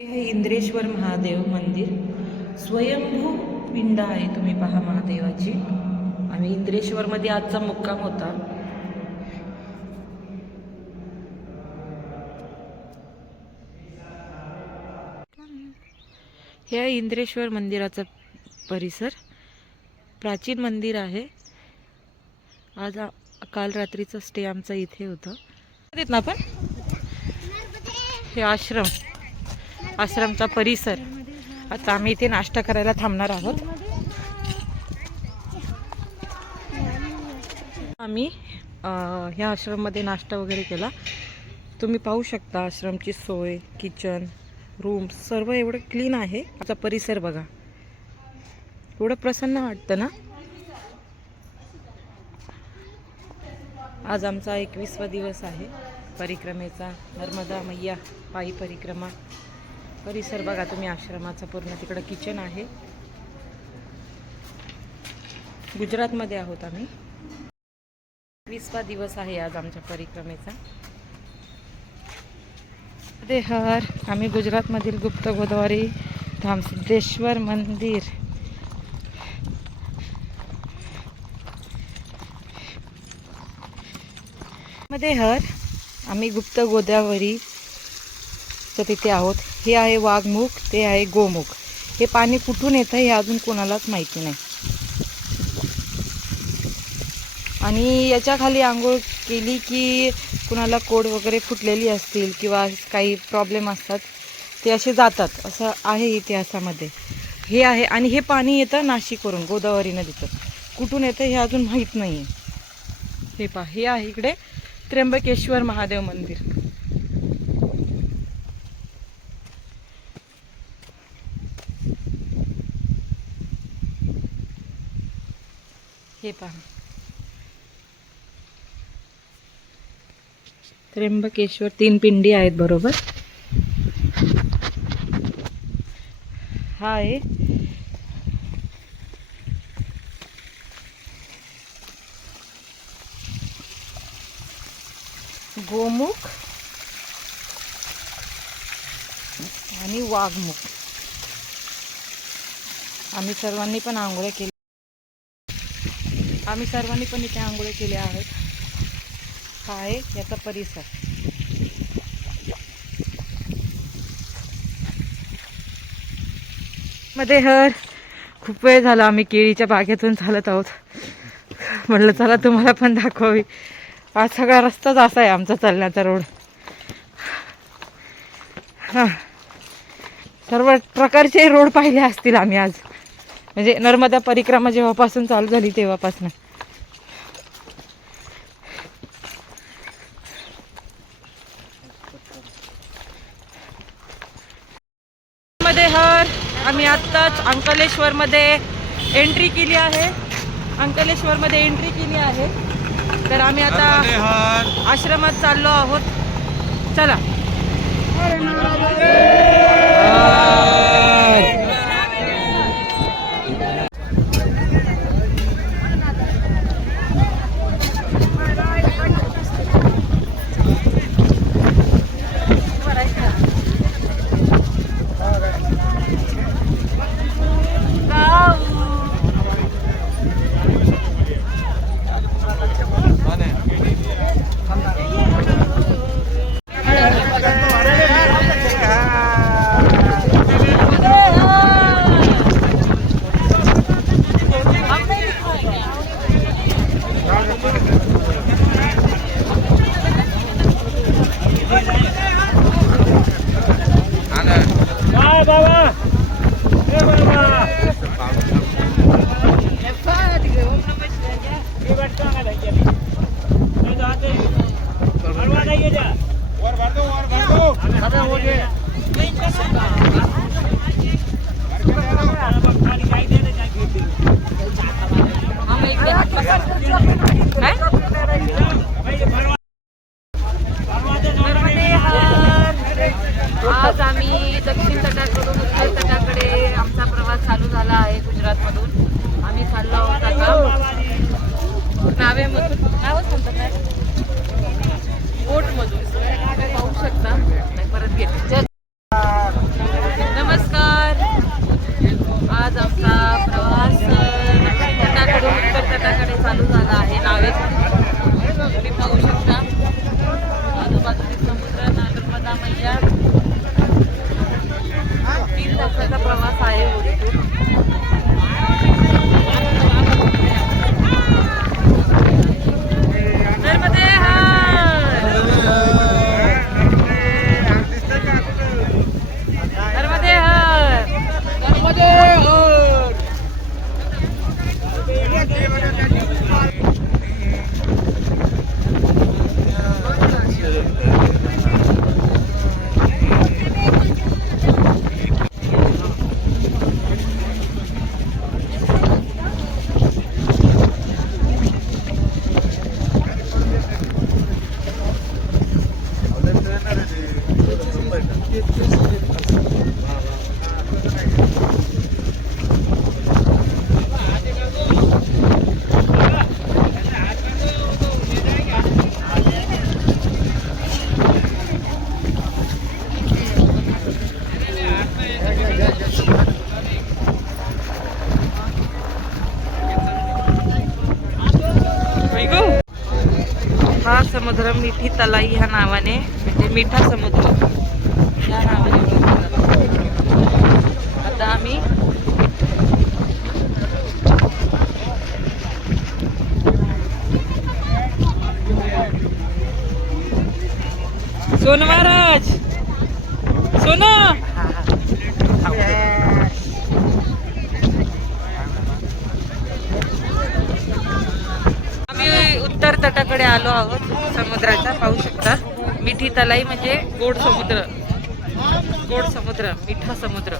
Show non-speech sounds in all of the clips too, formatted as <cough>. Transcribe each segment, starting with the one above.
हे इंद्रेश्वर महादेव मंदिर. स्वयंभू पिंड आहे तुम्ही पहा महादेवाची. आम्ही इंद्रेश्वरमध्ये आजचा मुक्काम होता. हे आहे इंद्रेश्वर मंदिराचा परिसर. प्राचीन मंदिर आहे. आज काल रात्रीचा स्टे आमचा इथे होता. देत ना आपण? हे आश्रम. आश्रमचा परिसर. आता आम्ही इथे नाश्ता करायला थांबणार आहोत. आम्ही ह्या आश्रममध्ये नाश्ता वगैरे केला. तुम्ही पाहू शकता आश्रमची सोय किचन रूम सर्व एवढं क्लीन आहे. आता परिसर बघा. एवढं प्रसन्न वाटतं ना? आज आमचा एकवीसवा दिवस आहे. परिक्रमेचा नर्मदा मैया पायी परिक्रमा. परिसर बघा तुम्ही आश्रमाचा पूर्ण तिकडं किचन आहे. गुजरातमध्ये आहोत आम्ही. वीसवा दिवस आहे आज आमच्या परिक्रमेचा. देहर हर आम्ही गुजरातमधील गुप्त गोदावरी धामसिद्धेश्वर मंदिर. मध्ये हर आम्ही गुप्त गोदावरी तिथे आहोत. हे आहे वाघमुख ते आहे गोमुख. हे पाणी कुठून येतं हे अजून कोणालाच माहिती नाही. आणि याच्या खाली आंघोळ केली की कुणाला कोड वगैरे फुटलेली असतील किंवा काही प्रॉब्लेम असतात ते असे जातात. असं आहे इतिहासामध्ये. हे आहे आणि हे पाणी येतं नाशिकवरून गोदावरी नदीचं. कुठून येतं हे अजून माहीत नाही आहे हे पा हे आहे इकडे त्र्यंबकेश्वर महादेव मंदिर. हे पहा. त्र्यंबकेश्वर तीन पिंडी आहेत बरोबर. हा आहे. गोमुख आणि वाघमुख. आम्ही सर्वांनी पण आंघोळ्या केल्या आम्ही सर्वांनी पण इथे आंघोळी केल्या आहेत. हा आहे याचा परिसर. मध्ये हर खूप वेळ झाला आम्ही केळीच्या बागेतून चालत आहोत. म्हटलं चला तुम्हाला पण दाखवावी. आज सगळा रस्ताच असा आहे आमचा चालण्याचा रोड. हां. सर्व प्रकारचे रोड पाहिले असतील आम्ही आज. म्हणजे नर्मदा परिक्रमा जेव्हापासून चालू झाली तेव्हापासून मध्ये हर आम्ही आत्ताच अंकलेश्वरमध्ये एंट्री केली आहे. अंकलेश्वरमध्ये एंट्री केली आहे. तर आम्ही आता आश्रमात चाललो आहोत. चला. आज आम्ही दक्षिण तटाकडून उत्तर तटाकडे आमचा प्रवास चालू झाला आहे गुजरातमधून. आम्ही चाललो आहोत आता. नावेमधून नावच म्हणतात बोटमधून. शकता. नाही परत घेते. नमस्कार. आज आमचा समुद्र मिठी तलाई ह्या नावाने म्हणजे मिठा समुद्र. या नावाने ओळखला आता आम्ही सोन महाराज! सोनू आम्ही उत्तर तटाकडे आलो आहोत समुद्राचा पाहू शकता. मिठी तलाई म्हणजे गोड समुद्र. गोड समुद्र मिठा समुद्र.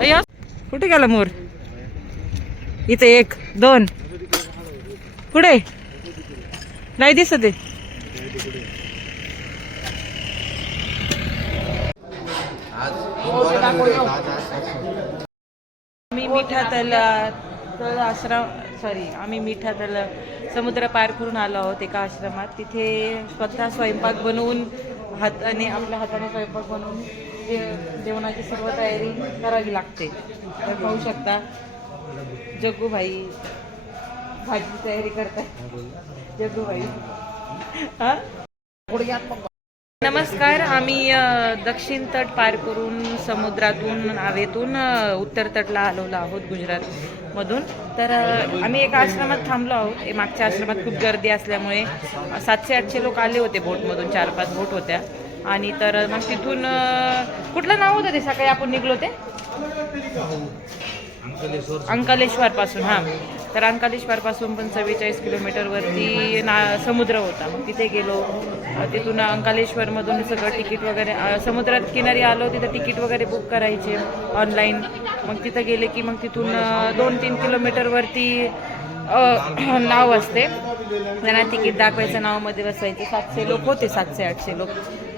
अय्या, कुठे गेला मोर? इथे एक दोन. पुढे नाही दिसत आहे. आम्ही मिठा तला आश्रम सॉरी आम्ही मिठा तला समुद्र पार करून आलो आहोत एका आश्रमात. तिथे स्वतः स्वयंपाक बनवून हाताने आपल्या हाताने स्वयंपाक बनवून जे- जेवणाची सर्व तयारी करावी लागते. तर पाहू शकता जग्गूभाई भाजी तयारी करताय. जग्गूभाई हा? नमस्कार आम्ही दक्षिण तट पार करून समुद्रातून नावेतून उत्तर तटला आलेलो आहोत गुजरातमधून. तर आम्ही एका आश्रमात थांबलो आहोत. मागच्या आश्रमात खूप गर्दी असल्यामुळे सातशे आठशे लोक आले होते बोटमधून चार पाच बोट होत्या. आणि तर मग तिथून कुठलं नाव होतं ते? सकाळी आपण निघलो ते? अंकलेश्वर. पासून हां. तर अंकालेश्वरपासून पण चव्वेचाळीस किलोमीटरवरती ना समुद्र होता. मग तिथे गेलो. तिथून अंकालेश्वरमधून सगळं तिकीट वगैरे समुद्रात किनारी आलो तिथं तिकीट वगैरे बुक करायचे ऑनलाईन मग तिथं गेले की मग तिथून दोन तीन किलोमीटरवरती <clears throat> नाव असते. त्यांना तिकीट दाखवायचं नावमध्ये बसवायचे. सातशे लोक होते सातशे आठशे लोक.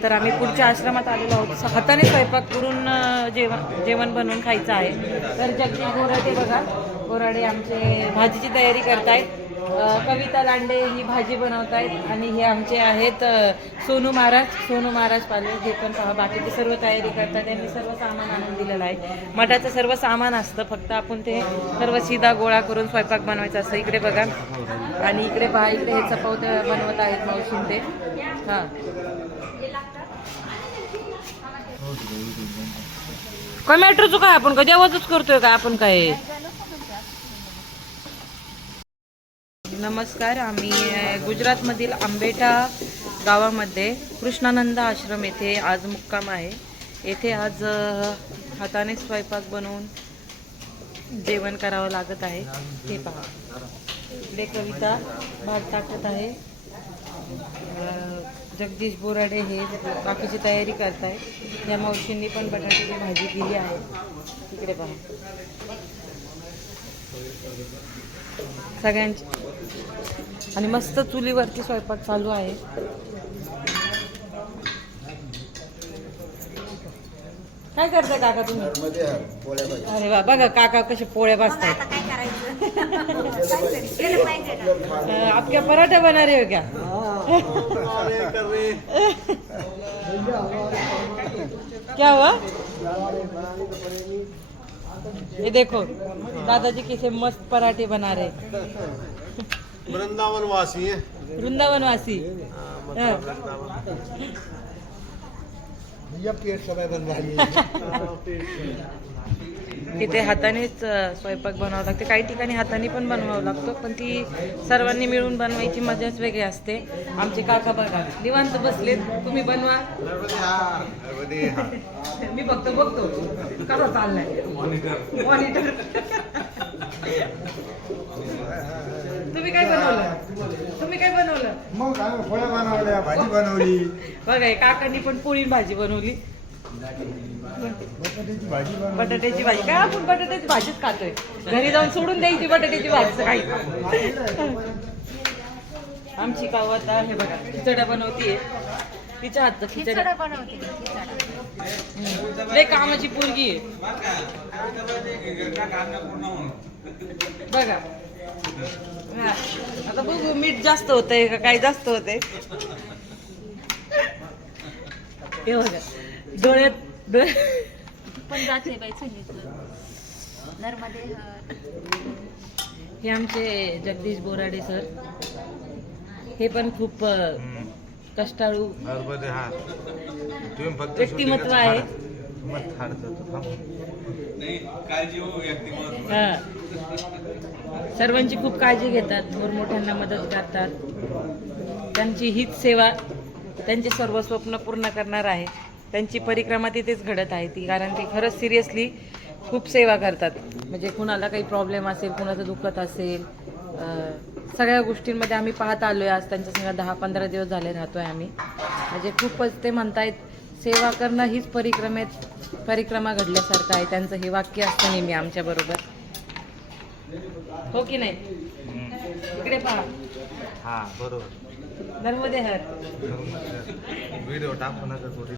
तर आम्ही पुढच्या आश्रमात आलेलो आहोत. हाताने स्वयंपाक करून जेवण जेवण बनवून खायचं आहे. तर जगदीश गोराडे बघा. गोराडे आमचे भाजीची तयारी करतायत. कविता लांडे ही भाजी बनवतायत आणि हे आमचे आहेत सोनू महाराज. सोनू महाराज पाले हे पण पहा बाकीची सर्व तयारी करतात. त्यांनी सर्व सामान आणून दिलेलं आहे. मठाचं सर्व सामान असतं फक्त आपण ते सर्व सीधा गोळा करून स्वयंपाक बनवायचा असतं. इकडे बघा. आणि इकडे पहा इकडे हे चपावते बनवत आहेत मावशीन ते. हां. काय मॅट्रोचं काय आपण? कधी आवाजच करतोय का आपण काय? नमस्कार आम्ही गुजरातमधील आंबेठा गावामध्ये कृष्णानंद आश्रम येथे आज मुक्काम आहे. येथे आज हाताने स्वयंपाक बनवून जेवण करावं लागत आहे. हे पहा. इकडे कविता भात टाकत आहे. जगदीश बोराडे हे बाकीची तयारी करत आहे या मावशींनी पण बटाट्याची भाजी दिली आहे. तिकडे पहा. सगळ्यांची. आणि मस्त चुलीवरती स्वयंपाक चालू आहे. काय करताय काका तुम्ही? मध्ये पोळ्या भाजी. अरे वा बघा काका कसे पोळ्या <laughs> ना. अं, आपके पराठे बना रहे हो क्या? <laughs> क्या हुआ? ये देखो दादाजी कैसे मस्त पराठे बना रहे. वृंदावन वासी है वृंदावन वासी हाँ. भैया पेट समय बन रही तिथे हातानेच स्वयंपाक बनावं लागते. काही ठिकाणी हाताने पण बनवावं लागतो पण ती सर्वांनी मिळून बनवायची मजाच वेगळी असते. आमचे काका बघा निवांत बसलेत. तुम्ही बनवा. मी फक्त बघतो. कसा चाललाय? मॉनिटर तुम्ही काय बनवलं? तुम्ही काय बनवलं? मग आम्ही पोळ्या बनवल्या भाजी बनवली. बघा काकांनी पण पोळी भाजी बनवली. बटाट्याची भाजी बनवली. बटाट्याची भाजी. काय आपण बटाट्याची भाजीच खातोय? घरी जाऊन सोडून द्यायची बटाट्याची भाजी काही आमची काव आता हे बघा खिचडा बनवतीये. तिच्या हातचं खिचडा. बनवते लय कामाची पोरगी आहे. बघा. हा. आता बघू मीठ जास्त होतंय का काही जास्त होतंय. हे बघा. डोळ्यात डोळ्यात पण जाते बाई नर्मदे. हे. आमचे जगदीश बोराडे सर. हे पण खूप कष्टाळू. हा. तुम्ही फक्त व्यक्तिमत्व आहे. मग थाडतो. हा. सर्वांची खूप काळजी घेतात थोर मोठ्यांना मदत करतात. त्यांची हीच सेवा त्यांचे सर्व स्वप्न पूर्ण करणार आहे. त्यांची परिक्रमा तिथेच घडत आहे ती कारण ते खरंच सिरियसली खूप सेवा करतात. म्हणजे कुणाला काही प्रॉब्लेम असेल कुणाचं दुखत असेल सगळ्या गोष्टींमध्ये आम्ही पाहत आलो आहे आज. त्यांच्या संग दहा पंधरा दिवस झाले राहतोय आम्ही. म्हणजे खूपच ते म्हणतायत सेवा करणं हीच परिक्रमेत परिक्रमा घडल्यासारखं आहे. त्यांचं हे वाक्य असतं नेहमी आमच्याबरोबर हो की नाही? इकडे पहा. हा बरोबर. नर्मदे हर. व्हिडिओ टाकू नका